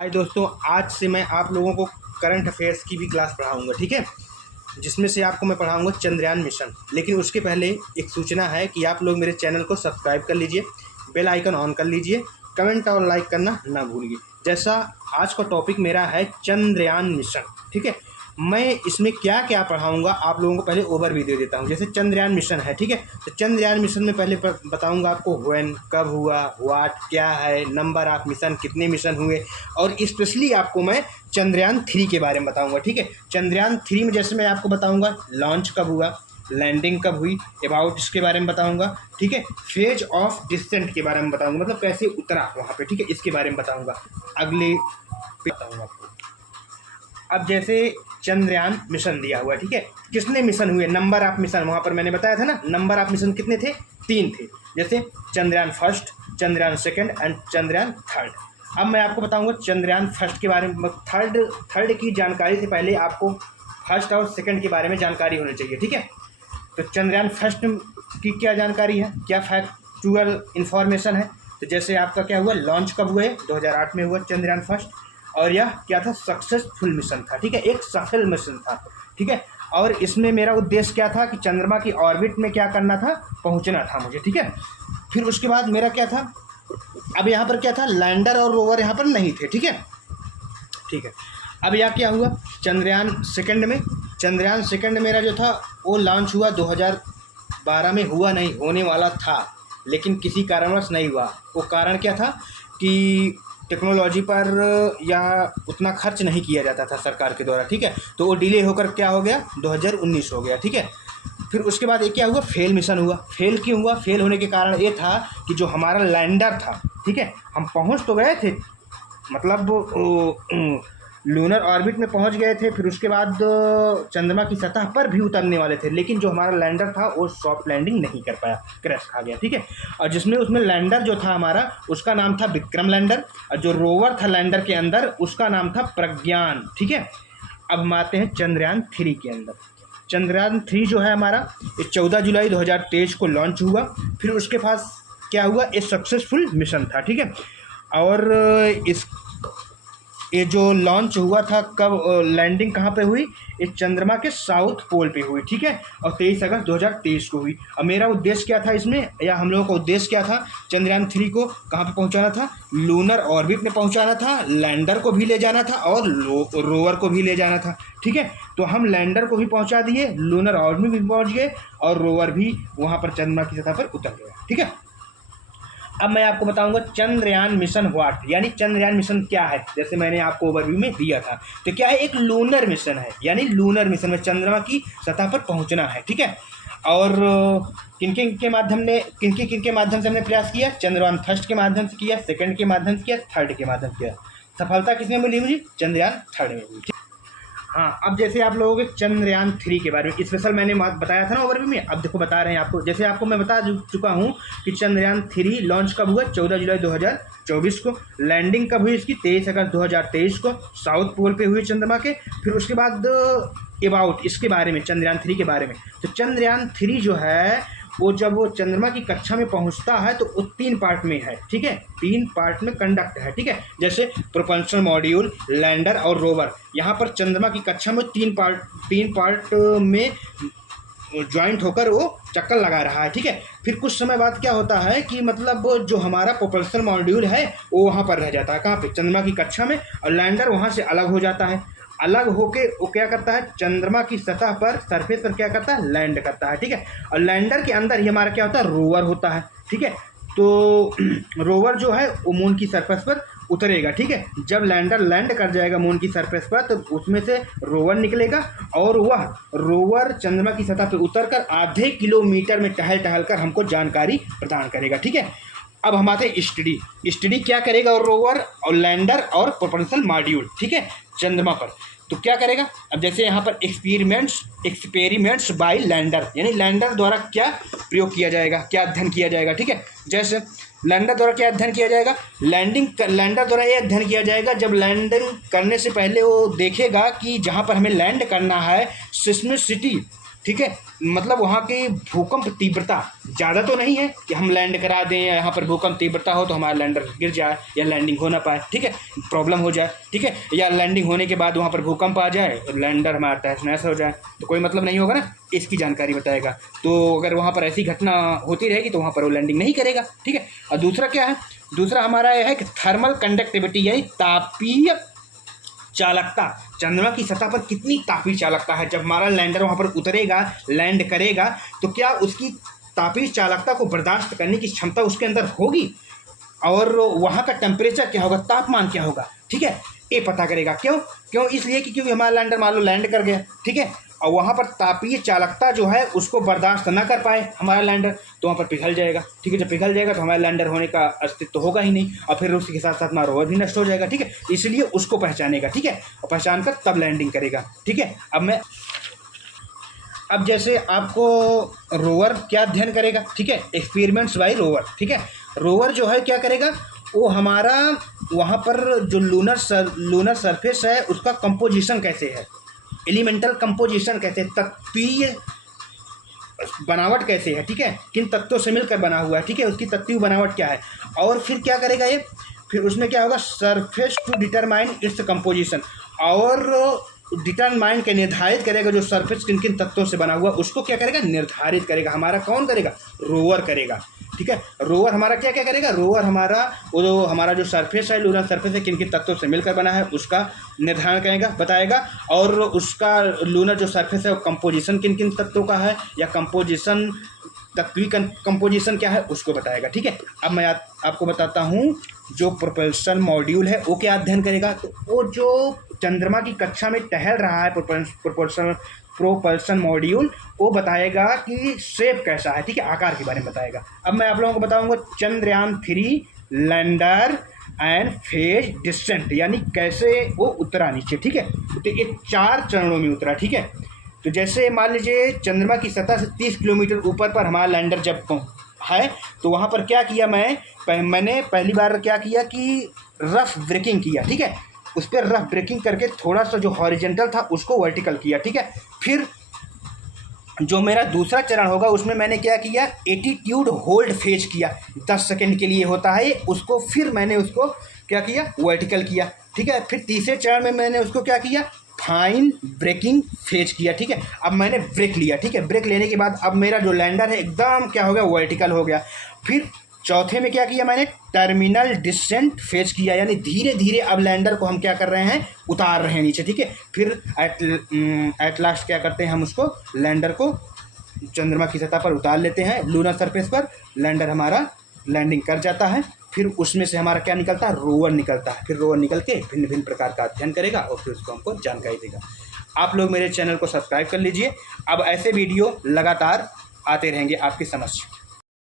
हाय दोस्तों, आज से मैं आप लोगों को करंट अफेयर्स की भी क्लास पढ़ाऊंगा, ठीक है। जिसमें से आपको मैं पढ़ाऊंगा चंद्रयान मिशन। लेकिन उसके पहले एक सूचना है कि आप लोग मेरे चैनल को सब्सक्राइब कर लीजिए, बेल आइकन ऑन कर लीजिए, कमेंट और लाइक करना ना भूलिए। जैसा आज का टॉपिक मेरा है चंद्रयान मिशन, ठीक है। मैं इसमें क्या क्या पढ़ाऊंगा आप लोगों को पहले ओवरव्यू दे देता हूं। जैसे चंद्रयान मिशन है, ठीक है। तो चंद्रयान मिशन में पहले बताऊंगा आपको व्हेन, कब हुआ, व्हाट क्या है, नंबर ऑफ मिशन, कितने मिशन हुए, और स्पेशली आपको मैं चंद्रयान 3 के बारे में बताऊंगा, ठीक है। चंद्रयान 3 में जैसे मैं आपको बताऊंगा लॉन्च कब हुआ, लैंडिंग कब हुई, अबाउट इसके बारे में बताऊंगा, ठीक है। फेज ऑफ डिसेंट के बारे में बताऊंगा, मतलब कैसे उतरा वहाँ पे, ठीक है, इसके बारे में बताऊंगा, अगले बताऊंगा आपको। अब जैसे चंद्रयान मिशन दिया हुआ है, ठीक है। कितने मिशन हुए, नंबर ऑफ मिशन वहाँ पर मैंने बताया था ना, नंबर ऑफ मिशन कितने थे, 3 थे। जैसे Chandrayaan first, Chandrayaan second and Chandrayaan third. अब मैं आपको बताऊंगा चंद्रयान फर्स्ट के बारे में। थर्ड की जानकारी से पहले आपको फर्स्ट और सेकंड के बारे में जानकारी होनी चाहिए, ठीक है। तो चंद्रयान फर्स्ट की क्या जानकारी है, क्या फैक्चुअल इन्फॉर्मेशन है। तो जैसे आपका क्या हुआ, लॉन्च कब हुए, 2008 में हुआ चंद्रयान फर्स्ट, और यह क्या था, सक्सेसफुल मिशन था, ठीक है, एक सफल मिशन था, ठीक है। और इसमें मेरा उद्देश्य क्या था कि चंद्रमा की ऑर्बिट में क्या करना था, पहुंचना था मुझे, ठीक है। फिर उसके बाद मेरा क्या था, अब यहाँ पर क्या था, लैंडर और रोवर यहाँ पर नहीं थे, ठीक है, ठीक है। अब यह क्या हुआ, चंद्रयान सेकंड में, चंद्रयान सेकंड मेरा जो था वो लॉन्च हुआ 2012 में, हुआ नहीं, होने वाला था लेकिन किसी कारणवश नहीं हुआ। वो कारण क्या था कि टेक्नोलॉजी पर या उतना खर्च नहीं किया जाता था सरकार के द्वारा, ठीक है। तो वो डिले होकर क्या हो गया, 2019 हो गया, ठीक है। फिर उसके बाद ये क्या हुआ, फेल मिशन हुआ। फेल क्यों हुआ, फेल होने के कारण ये था कि जो हमारा लैंडर था, ठीक है, हम पहुंच तो गए थे, मतलब लूनर ऑर्बिट में पहुंच गए थे, फिर उसके बाद चंद्रमा की सतह पर भी उतरने वाले थे, लेकिन जो हमारा लैंडर था वो सॉफ्ट लैंडिंग नहीं कर पाया, क्रैश खा गया, ठीक है। और जिसमें उसमें लैंडर जो था हमारा, उसका नाम था विक्रम लैंडर, और जो रोवर था लैंडर के अंदर उसका नाम था प्रज्ञान, ठीक है। अब हम आते हैं चंद्रयान 3 के अंदर। चंद्रयान 3 जो है हमारा, ये 14 जुलाई 2023 को लॉन्च हुआ। फिर उसके पास क्या हुआ, एक सक्सेसफुल मिशन था, ठीक है। और ये जो लॉन्च हुआ था कब, लैंडिंग कहाँ पे हुई, ये चंद्रमा के साउथ पोल पे हुई, ठीक है, और 23 अगस्त 2023 को हुई। और मेरा उद्देश्य क्या था इसमें, या हम लोगों का उद्देश्य क्या था, चंद्रयान 3 को कहाँ पे पहुंचाना था, लूनर ऑर्बिट में पहुंचाना था, लैंडर को भी ले जाना था और रोवर को भी ले जाना था, ठीक है। तो हम लैंडर को भी पहुंचा दिए, लूनर ऑर्बिट भी पहुंच गए, और रोवर भी वहाँ पर चंद्रमा की सतह पर उतर गया, ठीक है। अब मैं आपको बताऊंगा चंद्रयान मिशन व्हाट, यानी चंद्रयान मिशन क्या है। जैसे मैंने आपको ओवरव्यू में दिया था, तो क्या है, एक लूनर मिशन है, यानी लूनर मिशन में चंद्रमा की सतह पर पहुंचना है, ठीक है। और किन के माध्यम से हमने प्रयास किया, चंद्रयान फर्स्ट के माध्यम से किया, सेकंड के माध्यम से किया, थर्ड के माध्यम से किया। सफलता किसमें मिली मुझे, चंद्रयान थर्ड में मिली। हाँ, अब जैसे आप लोगों के चंद्रयान 3 के बारे में स्पेशल मैंने बताया था ना ओवरव्यू में, अब देखो बता रहे हैं आपको। जैसे आपको मैं बता चुका हूँ कि चंद्रयान 3 लॉन्च कब हुआ, 14 जुलाई 2024 को। लैंडिंग कब हुई इसकी, 23 अगस्त 2023 को, साउथ पोल पे हुई चंद्रमा के। फिर उसके बाद अबाउट इसके बारे में, चंद्रयान 3 के बारे में। तो चंद्रयान 3 जो है वो जब वो चंद्रमा की कक्षा में पहुंचता है तो वो 3 पार्ट में है, ठीक है, 3 पार्ट में कंडक्ट है, ठीक है। जैसे प्रोपल्शन मॉड्यूल, लैंडर और रोवर, यहाँ पर चंद्रमा की कक्षा में 3 पार्ट में ज्वाइंट होकर वो चक्कर लगा रहा है, ठीक है। फिर कुछ समय बाद क्या होता है कि मतलब जो हमारा प्रोपल्शन मॉड्यूल है वो वहाँ पर रह जाता है, कहाँ पे, चंद्रमा की कक्षा में, और लैंडर वहाँ से अलग हो जाता है। अलग होके वो क्या करता है, चंद्रमा की सतह पर, सरफेस पर क्या करता है, लैंड करता है, ठीक है। और लैंडर के अंदर ही हमारा क्या होता है, रोवर होता है, ठीक है। तो रोवर जो है वो मून की सरफेस पर उतरेगा, ठीक है। जब लैंडर लैंड कर जाएगा मून की सरफेस पर, तो उसमें से रोवर निकलेगा, और वह रोवर चंद्रमा की सतह पर उतरकर आधे किलोमीटर में टहल कर हमको जानकारी प्रदान करेगा, ठीक है। अब हम आते हैं स्टडी क्या करेगा, और रोवर और लैंडर और प्रोपल्शन मॉड्यूल, ठीक है, चंद्रमा पर। तो क्या करेगा, अब जैसे यहाँ पर एक्सपेरिमेंट्स बाय लैंडर, यानी लैंडर द्वारा क्या प्रयोग किया जाएगा, क्या अध्ययन किया जाएगा, ठीक है। जैसे लैंडर द्वारा क्या अध्ययन किया जाएगा, लैंडर द्वारा ये अध्ययन किया जाएगा, जब लैंडिंग करने से पहले वो देखेगा कि जहाँ पर हमें लैंड करना है सिस्मिसिटी, ठीक है। मतलब वहाँ की भूकंप तीव्रता ज़्यादा तो नहीं है कि हम लैंड करा दें, यहाँ पर भूकंप तीव्रता हो तो हमारा लैंडर गिर जाए या लैंडिंग हो ना पाए, ठीक है, प्रॉब्लम हो जाए, ठीक है, या लैंडिंग होने के बाद वहाँ पर भूकंप आ जाए और लैंडर हमारा तहस नहस हो जाए, तो कोई मतलब नहीं होगा ना। इसकी जानकारी बताएगा। तो अगर वहाँ पर ऐसी घटना होती रहेगी तो वहाँ पर वो लैंडिंग नहीं करेगा, ठीक है। और दूसरा क्या है, दूसरा हमारा यह है कि थर्मल कंडक्टिविटी यानी तापीय चालकता, चंद्रमा की सतह पर कितनी तापीय चालकता है। जब हमारा लैंडर वहाँ पर उतरेगा, लैंड करेगा, तो क्या उसकी तापीय चालकता को बर्दाश्त करने की क्षमता उसके अंदर होगी, और वहाँ का टेम्परेचर क्या होगा, तापमान क्या होगा, ठीक है, ये पता करेगा। क्यों इसलिए कि क्योंकि हमारा लैंडर मान लो लैंड कर गया, ठीक है, और वहाँ पर तापीय चालकता जो है उसको बर्दाश्त ना कर पाए हमारा लैंडर, तो वहाँ पर पिघल जाएगा, ठीक है। जब पिघल जाएगा तो हमारा लैंडर होने का अस्तित्व तो होगा ही नहीं, और फिर उसके साथ साथ हमारा रोवर भी नष्ट हो जाएगा, ठीक है। इसलिए उसको पहचानेगा, ठीक है, और पहचान कर तब लैंडिंग करेगा, ठीक है। अब जैसे आपको रोवर क्या अध्ययन करेगा, ठीक है, एक्सपेरिमेंट्स बाय रोवर, ठीक है। रोवर जो है क्या करेगा, वो हमारा वहाँ पर जो लूनर सरफेस है उसका कंपोजिशन कैसे है, एलिमेंटल कंपोजिशन कैसे, तत्वीय बनावट कैसे है, ठीक है, किन तत्वों से मिलकर बना हुआ है, ठीक है, उसकी तत्वीय बनावट क्या है। और फिर क्या करेगा ये, फिर उसमें क्या होगा, surface to determine its composition, और डिटरमाइन के निर्धारित करेगा जो सरफेस किन किन तत्वों से बना हुआ उसको क्या करेगा, निर्धारित करेगा। हमारा कौन करेगा, रोवर करेगा, ठीक है। रोवर हमारा क्या क्या करेगा, रोवर हमारा वो जो हमारा जो सरफेस है, लूनर सरफेस है, किन किन तत्वों से मिलकर बना है उसका निर्धारण करेगा, बताएगा, और उसका लूनर जो सरफेस है वो कंपोजिशन किन किन तत्वों का है, या कंपोजिशन तत्वीय कंपोजिशन क्या है उसको बताएगा, ठीक है। अब मैं आपको बताता हूँ जो प्रोपल्शन मॉड्यूल है वो क्या अध्ययन करेगा। तो वो जो चंद्रमा की कक्षा में टहल रहा है प्रोपल्शन मॉड्यूल, वो बताएगा कि शेप कैसा है, ठीक है, आकार के बारे में बताएगा। अब मैं आप लोगों को बताऊंगा Chandrayaan three lander and phase descent, यानी कैसे वो उतरा नीचे, ठीक है। तो ये 4 चरणों में उतरा, ठीक है। तो जैसे मान लीजिए चंद्रमा की सतह से 30 किलोमीटर ऊपर पर हमारा लैंडर जब है, तो वहाँ पर क्या किया, मैंने पहली बार क्या किया कि रफ ब्रेकिंग किया, ठीक है, उस पर रफ ब्रेकिंग करके थोड़ा सा जो हॉरिजेंटल था उसको वर्टिकल किया, ठीक है। फिर जो मेरा दूसरा चरण होगा उसमें मैंने क्या किया, एटीट्यूड होल्ड फेज किया, 10 सेकेंड के लिए होता है उसको, फिर मैंने उसको क्या किया, वर्टिकल किया, ठीक है। फिर तीसरे चरण में मैंने उसको क्या किया, फाइन ब्रेकिंग फेज किया, ठीक है। अब मैंने ब्रेक लिया, ठीक है, ब्रेक लेने के बाद अब मेरा जो लैंडर है एकदम क्या हो गया, वर्टिकल हो गया। फिर चौथे में क्या किया मैंने, टर्मिनल डिसेंट फेज किया, यानी धीरे धीरे अब लैंडर को हम क्या कर रहे हैं, उतार रहे हैं नीचे, ठीक है। फिर एट लास्ट क्या करते हैं, हम उसको लैंडर को चंद्रमा की सतह पर उतार लेते हैं, लूनर सरफेस पर लैंडर हमारा लैंडिंग कर जाता है। फिर उसमें से हमारा क्या निकलता है, रोवर निकलता है। फिर रोवर निकल के भिन्न भिन्न प्रकार का अध्ययन करेगा और फिर उसको हमको जानकारी देगा। आप लोग मेरे चैनल को सब्सक्राइब कर लीजिए, अब ऐसे वीडियो लगातार आते रहेंगे आपकी समझ।